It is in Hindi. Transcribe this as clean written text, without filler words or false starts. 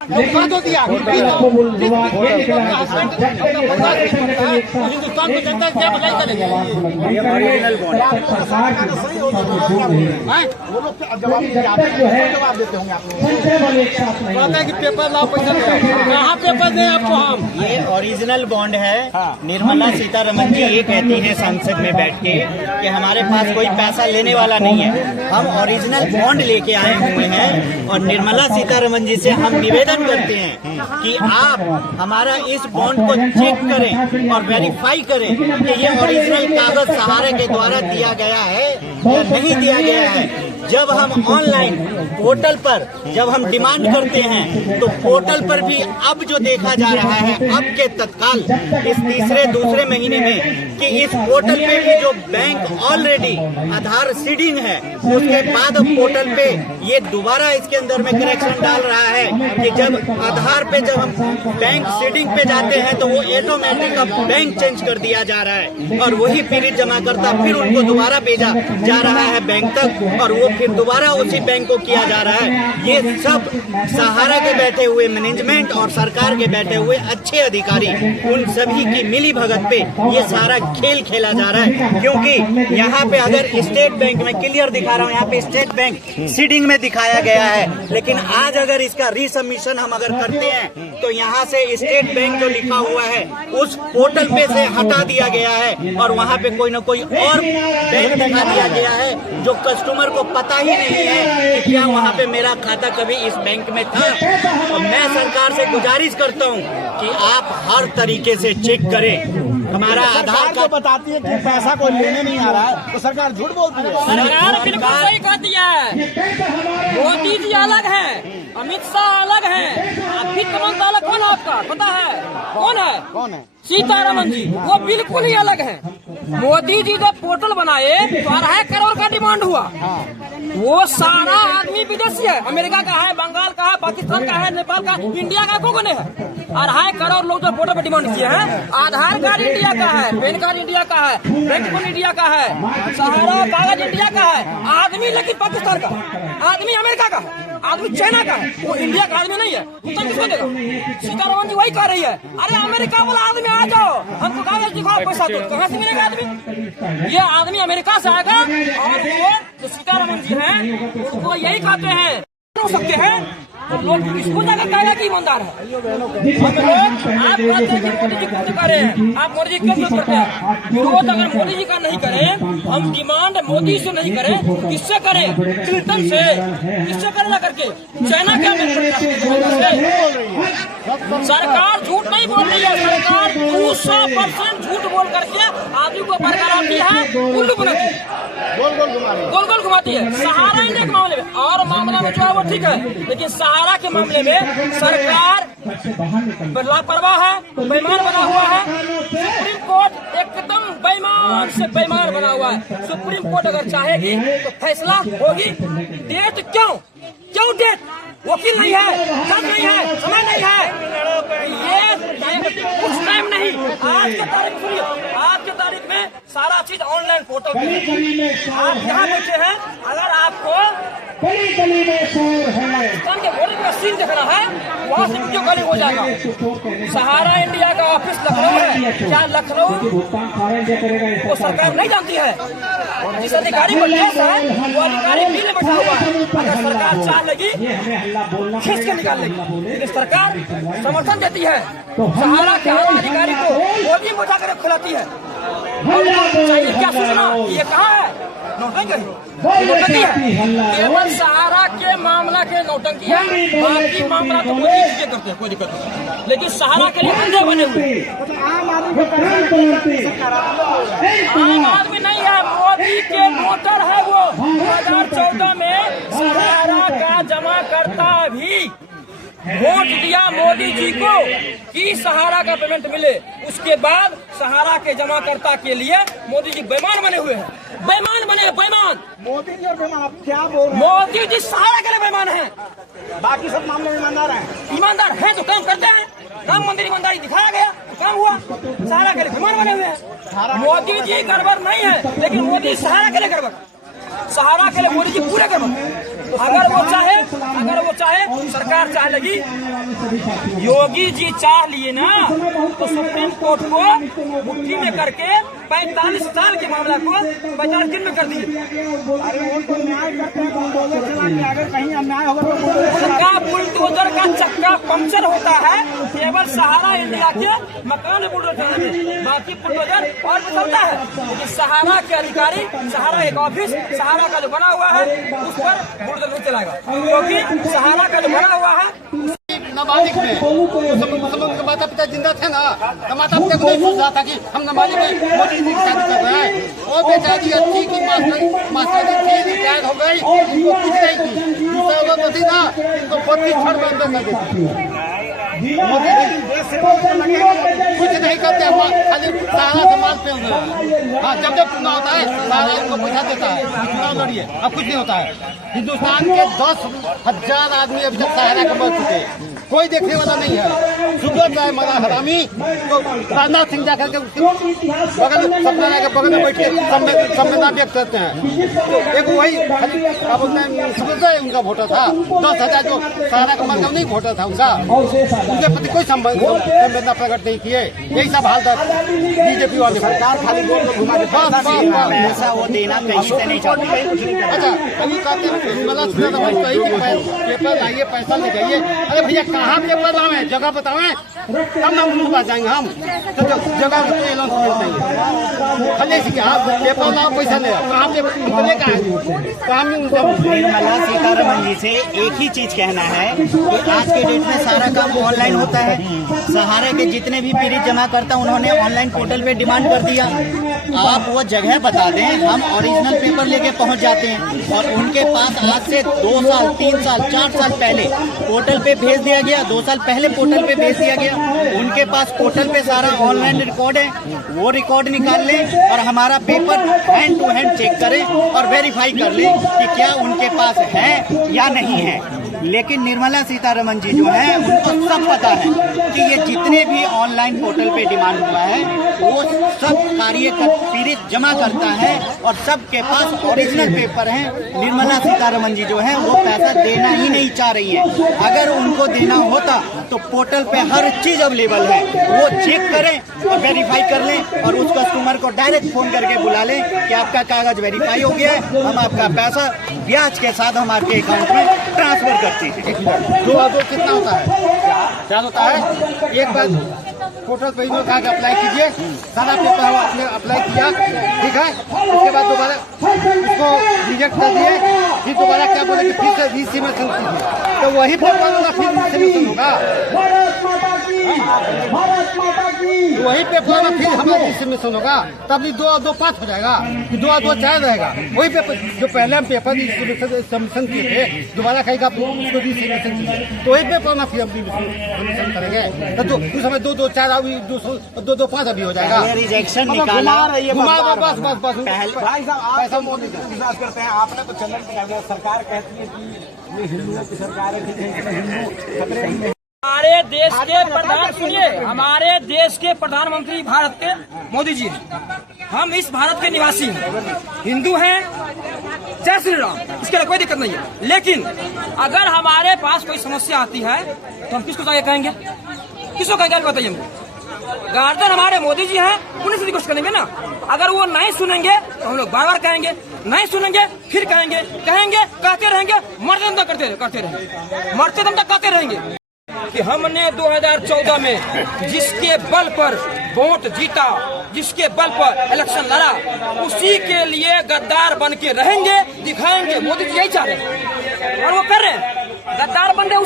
हिंदुस्तान को जनता क्या भलाई करेगी? जवाब देते होंगे आप कि पेपर लाओ, पैसा कहाँ पेपर दें आपको? हम ये ओरिजिनल बॉन्ड है। निर्मला सीतारमण जी ये कहती है संसद में बैठ के कि हमारे पास कोई पैसा लेने वाला नहीं है, हम ओरिजिनल बॉन्ड लेके आए हुए हैं। और निर्मला सीतारमण जी से हम निवेदन करते हैं कि आप हमारा इस बॉन्ड को चेक करें और वेरीफाई करें कि ये ओरिजिनल कागज सहारा के द्वारा दिया गया है या नहीं दिया गया है। जब हम ऑनलाइन पोर्टल पर जब हम डिमांड करते हैं तो पोर्टल पर भी अब जो देखा जा रहा है अब के तत्काल इस तीसरे दूसरे महीने में कि इस पोर्टल पे भी जो बैंक ऑलरेडी आधार सीडिंग है उसके बाद अब पोर्टल पे ये दोबारा इसके अंदर में करेक्शन डाल रहा है कि जब आधार पे जब हम बैंक सीडिंग पे जाते हैं तो वो ऑटोमेटिक अब बैंक चेंज कर दिया जा रहा है और वही पीड़ित जमा करता फिर उनको दोबारा भेजा जा रहा है बैंक तक और वो फिर दोबारा उसी बैंक को किया जा रहा है। ये सब सहारा के बैठे हुए मैनेजमेंट और सरकार के बैठे हुए अच्छे अधिकारी उन सभी की मिली भगत पे ये सारा खेल खेला जा रहा है। क्योंकि यहाँ पे अगर स्टेट बैंक में क्लियर दिखा रहा हूँ, यहाँ पे स्टेट बैंक सीडिंग में दिखाया गया है, लेकिन आज अगर इसका रीसबमिशन हम अगर करते हैं तो यहाँ से स्टेट बैंक जो लिखा हुआ है उस पोर्टल पे से हटा दिया गया है और वहाँ पे कोई न कोई और बैंक दिखा दिया गया है जो कस्टमर को पता ही नहीं है कि क्या वहाँ पे मेरा खाता कभी इस बैंक में था। और मैं सरकार से गुजारिश करता हूँ कि आप हर तरीके से चेक करें। हमारा आधार कार्ड बताती है कि पैसा कोई लेने नहीं आ रहा है तो सरकार झूठ बोलती है। सरकार बिल्कुल सही कहती है। मोदी जी अलग है, अमित शाह अलग है, वित्त मंत्री अलग। कौन है आपका पता है? कौन है? सीतारमण जी, वो बिल्कुल ही अलग है। मोदी जी जब पोर्टल बनाए तो 2.5 करोड़ का डिमांड हुआ। वो सारा आदमी विदेशी है, अमेरिका का है, बंगाल का है, पाकिस्तान का है, नेपाल का, इंडिया का कौन है? 2.5 करोड़ लोग जो पोर्टल पर डिमांड किए हैं। आधार कार्ड इंडिया का है, पैन कार्ड इंडिया का है, बैंक अकाउंट इंडिया का है, सहारा कागज इंडिया का है। आदमी लेकिन पाकिस्तान का, आदमी अमेरिका का है, आदमी चाइना का है, वो इंडिया का आदमी नहीं है। उत्तर किसको देगा? सीतारमण जी वही कह रही है, अरे अमेरिका वाला आदमी आ जाओ, हमको कागज दिखाओ, पैसा दो। कहाँ से मिलेगा आदमी? ये आदमी अमेरिका से आएगा और वो जो सीतारमण जी हैं उनको यही कहते हैं हो सकते हैं तो लोग किसको जाकर कहना कि ईमानदार है। हम लोग आप कहते हैं कि मोदी जी क्यों कर रहे हैं, आप मोदी जी क्यों विरोध करते हैं? विरोध अगर मोदी जी का नहीं करें, हम डिमांड मोदी से नहीं करें, किससे करें? क्लिंटन से। किससे करें? करके चाइना क्या सरकार झूठ नहीं बोल रही है। सरकार 200% झूठ बोल करके आदमी को बरकराती है, उल्लू बनाती है, गोल गोल घुमाती है। सहारा इंडिया के मामले में और मामला में जो है वो ठीक है, लेकिन सहारा के मामले में सरकार लापरवाह है, बेईमान बना हुआ है। सुप्रीम कोर्ट एकदम बेईमान से बेईमान बना हुआ है। सुप्रीम कोर्ट अगर चाहेगी तो फैसला होगी। डेट क्यों डेट? वकील नहीं है, जज नहीं है, समय नहीं है, ये कुछ टाइम नहीं। आज के तारीख सुनिए, आज के तारीख में सारा चीज ऑनलाइन पोर्टल पे है। आप यहाँ बैठे हैं, अगर आपको पाकिस्तान के बॉर्डर का सीन देखना है वहाँ से वीडियो कॉलिंग हो जाएगा। सहारा इंडिया का ऑफिस लखनऊ है। क्या लखनऊ वो सरकार नहीं जानती है? जिस अधिकारी को केस है वो अधिकारी बिल में बैठा हुआ है। अगर सरकार चाह लगी खींच के निकाल लेगी, लेकिन सरकार समर्थन देती है। सहारा के अधिकारी को मोदी में उठा कर खिलाती है। चाहिए क्या सूचना? ये कहाँ है? नौटंकी है। केवल सहारा के मामला के नौटंकी है, बाकी मामला तो मोदी जी करते हैं, कोई दिक्कत नहीं। लेकिन सहारा के लिए अंधे बने हुए आम आदमी नहीं है, मोदी के वोटर है। वो 2014 में सहारा का जमा करता भी वोट दिया मोदी जी को कि सहारा का पेमेंट मिले। उसके बाद सहारा के जमाकर्ता के लिए मोदी जी बेईमान बने हुए हैं। बेईमान बने, बेईमान मोदी जी और बेईमान। आप क्या बोल रहे हैं? मोदी जी सहारा के लिए बेईमान है, बाकी सब मामले में ईमानदार हैं। ईमानदार है तो काम करते हैं। राम मंदिर ईमानदारी दिखाया गया तो काम हुआ। सहारा के लिए बेईमान बने हुए हैं। मोदी जी गड़बड़ नहीं है, लेकिन मोदी सहारा के लिए गड़बड़, सहारा के लिए मोदी जी पूरे गड़बड़। अगर वो चाहे सरकार चाह लगी, योगी जी चाह लिए ना तो सुप्रीम कोर्ट को मुट्ठी में करके 45 साल के मामला को 45 दिन में कर दिए। उनका बुलडोजर का चक्का पंक्चर होता है केवल सहारा इंडिया के मकान बुलडोजर में, बाकी बुलडोजर और भी चलता है। लेकिन सहारा के अधिकारी, सहारा एक ऑफिस, सहारा का जो बना हुआ है उस पर बुलडोजर नहीं चलाएगा, क्योंकि सहारा का जो बना हुआ है नाबालिग में के माता पिता जिंदा थे ना, तो माता पिता को नहीं सोच रहा था कि हम नाबालिग में मोदी जी की शादी कर रहे हैं। वो बेचारी अच्छी की मास्टर थी, रिटायर हो गई, इनको कुछ नहीं की। दूसरा लोग थी ना, इनको 32 छड़ में अंदर कर देती। कुछ नहीं करते, खाली सहारा से माल पे हुए। हाँ, जब चुनाव होता है सहारा इनको पैसा देता है, चुनाव लड़िए, अब कुछ नहीं होता है। हिंदुस्तान के 10,000 आदमी अभी तक सहारा के मर चुके, कोई देखने वाला नहीं है। सुब्रत राय मरा हरामी तो राजनाथ सिंह जाकर के उसके बगल सपना के बगल में बैठ के संवेदना व्यक्त करते हैं। एक वही क्या बोलते हैं, सुब्रत राय उनका वोटर था, 10,000 जो सहारा का मर नहीं वोटर था उनका, उनके प्रति कोई संवेदना प्रकट नहीं किए। यही सब हाल था बीजेपी वाले। सरकार खाली गोल को घुमा के पैसा वो देना कहीं से नहीं चाहती। अच्छा, अभी कहते हैं पेपर लाइए, पैसा ले जाइए। अरे भैया कहाँ पेपर लावे, जगह बतावे तब ना उनके पास जाएंगे हम। तो जगह अनाउंसमेंट नहीं है, खाली आप पेपर लाओ, पैसा ले कहाँ पे लेकर निर्मला सीतारमण जी से एक ही चीज कहना है कि आज के डेट में सारा काम ऑनलाइन होता है। सहारे के जितने भी पीड़ित जमा करता उन्होंने ऑनलाइन पोर्टल पे डिमांड कर दिया। आप वो जगह बता दें, हम ओरिजिनल पेपर लेके पहुंच जाते हैं और उनके पास आज से 2 साल 3 साल 4 साल पहले पोर्टल पे भेज दिया गया, 2 साल पहले पोर्टल पे भेज दिया गया। उनके पास पोर्टल पे सारा ऑनलाइन रिकॉर्ड है, वो रिकॉर्ड निकाल लें और हमारा paper hand to hand check करें और वेरीफाई कर लें कि क्या उनके पास है या नहीं है। लेकिन निर्मला सीतारमण जी जो है उनको सब पता है कि ये जितने भी ऑनलाइन पोर्टल पे डिमांड हुआ है वो सब कार्य पीड़ित जमा करता है और सबके पास ओरिजिनल पेपर हैं। निर्मला सीतारमण जी जो है वो पैसा देना ही नहीं चाह रही है। अगर उनको देना होता तो पोर्टल पे हर चीज अवेलेबल है, वो चेक करें और वेरीफाई कर लें और उस कस्टमर को डायरेक्ट फोन करके बुला लें कि आपका कागज वेरीफाई हो गया है, हम आपका पैसा ब्याज के साथ हम आपके अकाउंट में ट्रांसफर करते हैं। 2 कितना होता है, क्या होता है? एक बार पोर्टल पे कहा कि अप्लाई कीजिए, सारा पेपर आपने अप्लाई किया, ठीक है। उसके बाद दोबारा उसको रिजेक्ट कर दिए, फिर दोबारा क्या बोले कि फिर से रीसबमिशन कीजिए, तो वही पेपर होगा, फिर रीसबमिशन होगा, वही पेपर में फिर हमारा रीसबमिशन होगा, तब 2 और 2 5 हो जाएगा, 2 और 2 4 रहेगा। वही पेपर जो पहले हम पेपर सबमिशन किए थे, दोबारा कहेगा उसको रीसबमिशन कीजिए, तो वही पेपर में फिर हम रीसबमिशन करेंगे, तो उस समय 2 2 4 अभी 2 2 5 अभी हो जाएगा। रिजेक्शन निकाला बस पैसा मोदी विश्वास करते हैं। आपने तो चंदन पे सरकार कहती है कि ये हिंदुओं की सरकार है, हिंदू हमारे देश के प्रधान, सुनिए, हमारे देश के प्रधानमंत्री भारत के मोदी जी हैं। हम इस भारत के निवासी हैं, हिंदू हैं, जय श्री राम, इसके लिए कोई दिक्कत नहीं है। लेकिन अगर हमारे पास कोई समस्या आती है तो हम किसको जाके कहेंगे, किसको कहेंगे बताइए हमको। गार्जियन हमारे मोदी जी हैं, उन्हीं से रिक्वेस्ट करेंगे ना। अगर वो नहीं सुनेंगे तो हम लोग बार बार कहेंगे, नहीं सुनेंगे फिर कहेंगे, कहते रहेंगे, मरते दम तक करते रहेंगे, मरते दम तक कहते रहेंगे कि हमने 2014 में जिसके बल पर वोट जीता, जिसके बल पर इलेक्शन लड़ा, उसी के लिए गद्दार बन के रहेंगे, दिखाएंगे। मोदी जी यही चाह रहे हैं और वो कर रहे हैं, गद्दार बन रहे हैं।